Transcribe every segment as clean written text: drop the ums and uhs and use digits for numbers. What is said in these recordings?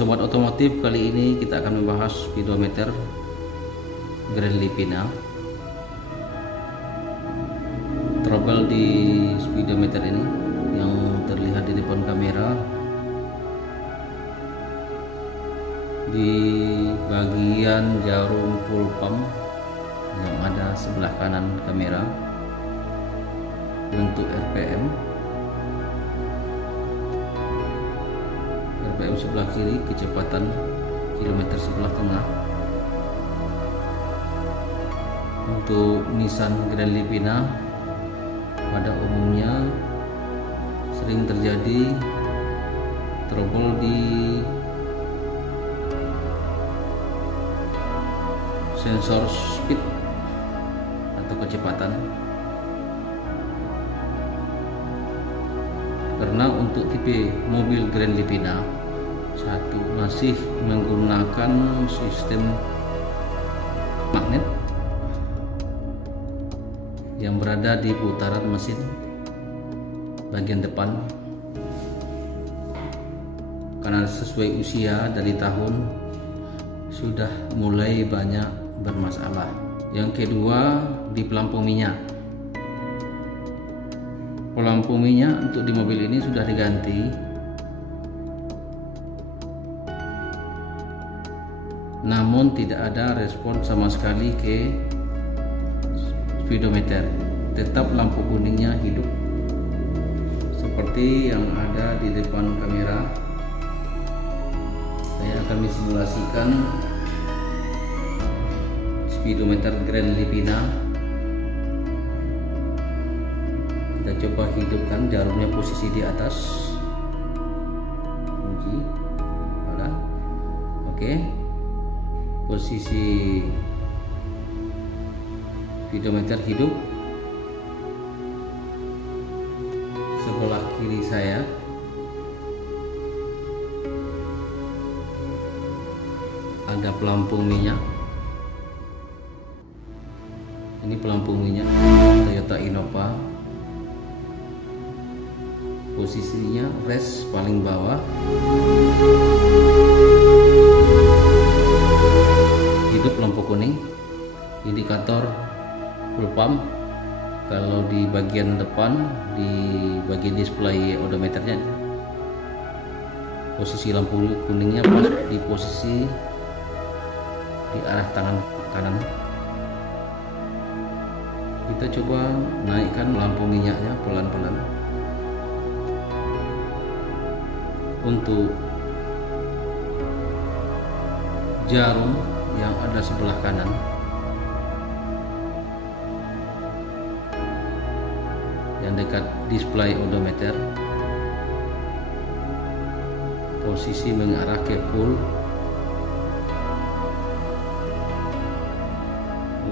sobat otomotif, kali ini kita akan membahas speedometer Grand Lipina. Trouble di speedometer ini yang terlihat di depan kamera, di bagian jarum full pump yang ada sebelah kanan kamera untuk RPM sebelah kiri, kecepatan kilometer sebelah tengah. Untuk Nissan Grand Lipina pada umumnya sering terjadi trouble di sensor speed atau kecepatan, karena untuk tipe mobil Grand Lipina satu masih menggunakan sistem magnet yang berada di putaran mesin bagian depan. Karena sesuai usia dari tahun sudah mulai banyak bermasalah. Yang kedua, di pelampung minyak. Pelampung minyak untuk di mobil ini sudah diganti, namun tidak ada respon sama sekali ke speedometer. Tetap lampu kuningnya hidup seperti yang ada di depan kamera. Saya akan mensimulasikan speedometer Grand Lipina. Kita coba hidupkan, jarumnya posisi di atas. Kunci, oke. Posisi speedometer hidup. Sebelah kiri saya ada pelampung minyak. Ini pelampung minyak Toyota Innova. Posisinya rest paling bawah. Hidup lampu kuning, indikator full pump. Kalau di bagian depan, di bagian display odometernya, posisi lampu kuningnya di posisi di arah tangan kanan. Kita coba naikkan lampu minyaknya pelan-pelan. Untuk jarum yang ada sebelah kanan, yang dekat display odometer, posisi mengarah ke full.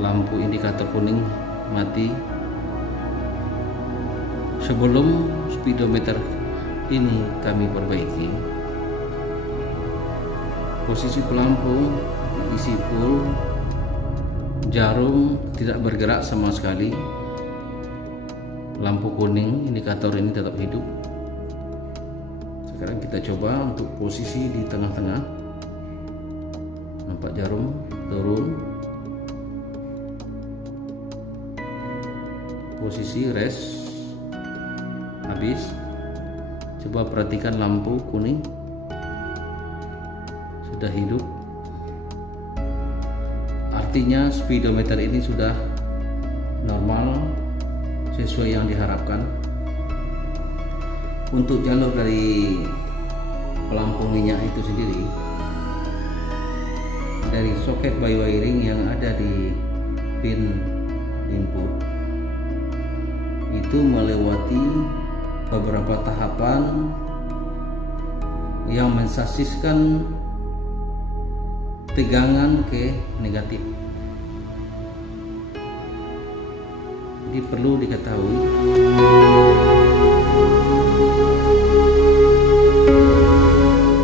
Lampu indikator kuning mati. Sebelum speedometer ini kami perbaiki, posisi pelampung diisi full, jarum tidak bergerak sama sekali, lampu kuning indikator ini tetap hidup. Sekarang kita coba untuk posisi di tengah-tengah. Nampak jarum turun, posisi rest habis. Coba perhatikan lampu kuning sudah hidup, artinya speedometer ini sudah normal sesuai yang diharapkan. Untuk jalur dari pelampung minyak itu sendiri, dari soket by wiring yang ada di pin input itu melewati beberapa tahapan yang mensasiskan tegangan ke negatif. Jadi perlu diketahui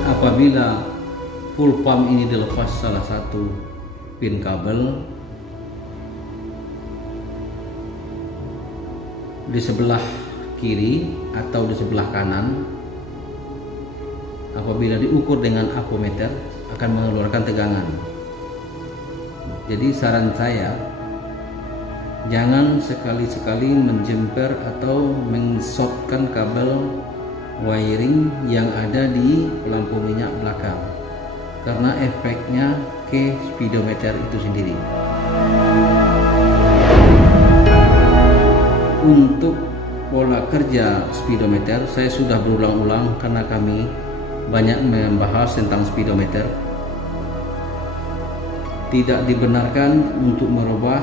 apabila full pump ini dilepas salah satu pin kabel, di sebelah kiri atau di sebelah kanan apabila diukur dengan amperemeter akan mengeluarkan tegangan. Jadi saran saya, jangan sekali-sekali menjemper atau mengshotkan kabel wiring yang ada di pelampu minyak belakang, karena efeknya ke speedometer itu sendiri. Untuk pola kerja speedometer saya sudah berulang-ulang karena kami banyak membahas tentang speedometer. Tidak dibenarkan untuk merubah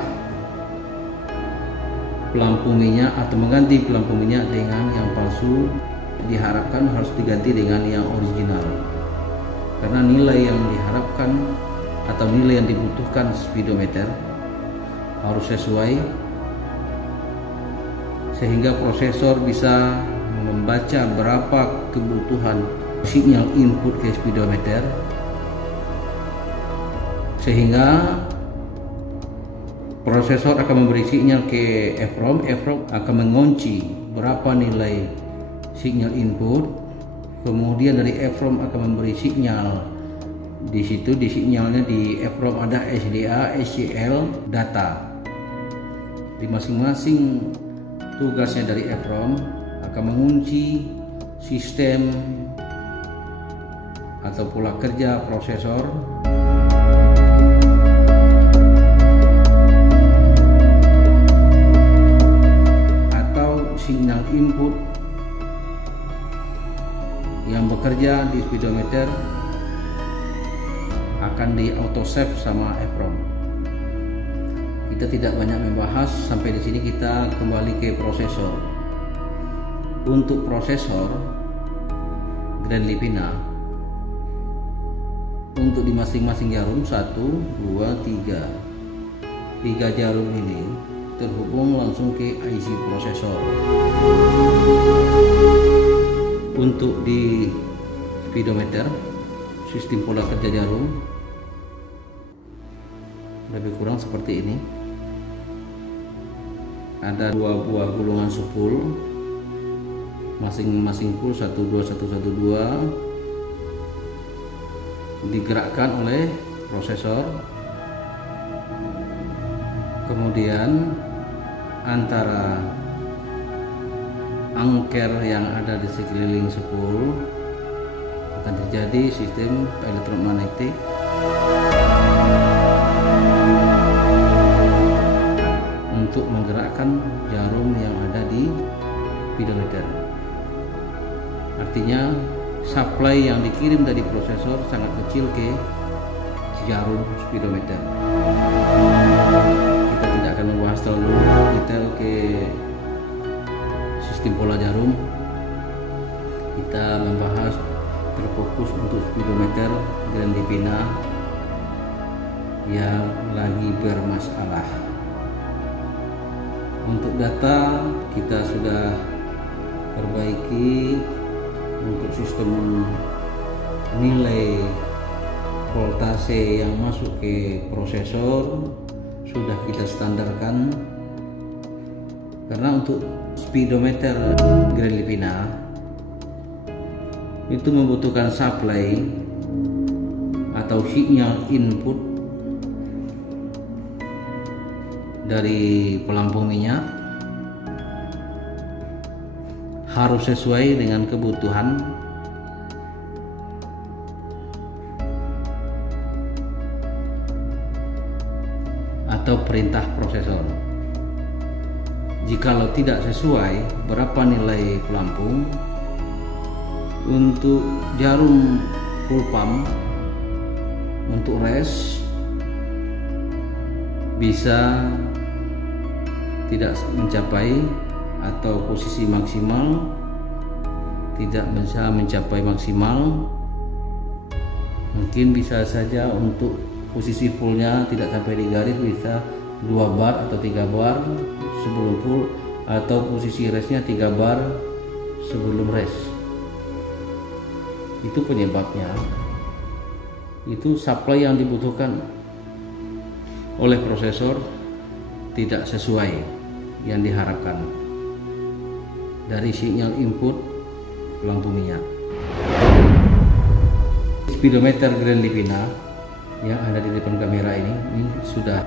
pelampu minyak atau mengganti pelampu minyak dengan yang palsu. Diharapkan harus diganti dengan yang original, karena nilai yang diharapkan atau nilai yang dibutuhkan speedometer harus sesuai, sehingga prosesor bisa membaca berapa kebutuhan sinyal input ke speedometer, sehingga prosesor akan memberi sinyal ke EEPROM akan mengunci berapa nilai sinyal input, kemudian dari EEPROM akan memberi sinyal. Di situ di sinyalnya di EEPROM ada SDA, SCL, data. Di masing-masing tugasnya dari EEPROM akan mengunci sistem atau pola kerja prosesor atau sinyal input yang bekerja di speedometer akan di auto save sama EEPROM. Kita tidak banyak membahas sampai di sini, kita kembali ke prosesor. Untuk prosesor Grand Lipina, untuk di masing-masing jarum 1, 2, 3 jarum ini terhubung langsung ke IC prosesor. Untuk di speedometer, sistem pola kerja jarum lebih kurang seperti ini. Ada 2 buah gulungan spool, masing-masing spool 1, 2, 1, 1, 2 digerakkan oleh prosesor. Kemudian antara angker yang ada di sekeliling spool akan terjadi sistem elektromagnetik untuk menggerakkan jarum yang ada di speedometer. Artinya supply yang dikirim dari prosesor sangat kecil ke jarum speedometer. Kita tidak akan membahas terlalu detail ke sistem pola jarum. Kita membahas terfokus untuk speedometer Grand Lipina yang lagi bermasalah. Untuk data kita sudah perbaiki. Untuk sistem nilai voltase yang masuk ke prosesor sudah kita standarkan, karena untuk speedometer Grand Lipina itu membutuhkan supply atau sinyal input dari pelampung minyak harus sesuai dengan kebutuhan atau perintah prosesor. Jikalau tidak sesuai berapa nilai pelampung, untuk jarum full pump untuk res bisa tidak mencapai, atau posisi maksimal tidak bisa mencapai maksimal. Mungkin bisa saja untuk posisi fullnya tidak sampai di garis, bisa 2 bar atau 3 bar sebelum full, atau posisi resnya 3 bar sebelum res. Itu penyebabnya, itu supply yang dibutuhkan oleh prosesor tidak sesuai yang diharapkan dari sinyal input lampu minyak. speedometer Grand Livina yang ada di depan kamera ini sudah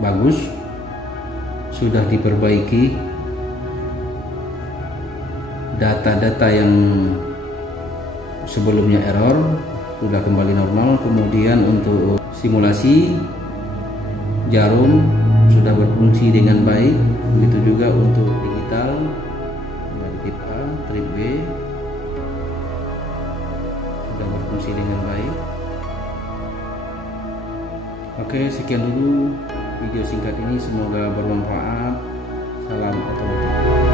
bagus, sudah diperbaiki. Data-data yang sebelumnya error sudah kembali normal. Kemudian untuk simulasi jarum sudah berfungsi dengan baik, begitu juga untuk digital dari tip A, trip B sudah berfungsi dengan baik. Oke, sekian dulu video singkat ini, semoga bermanfaat. Salam otomotif.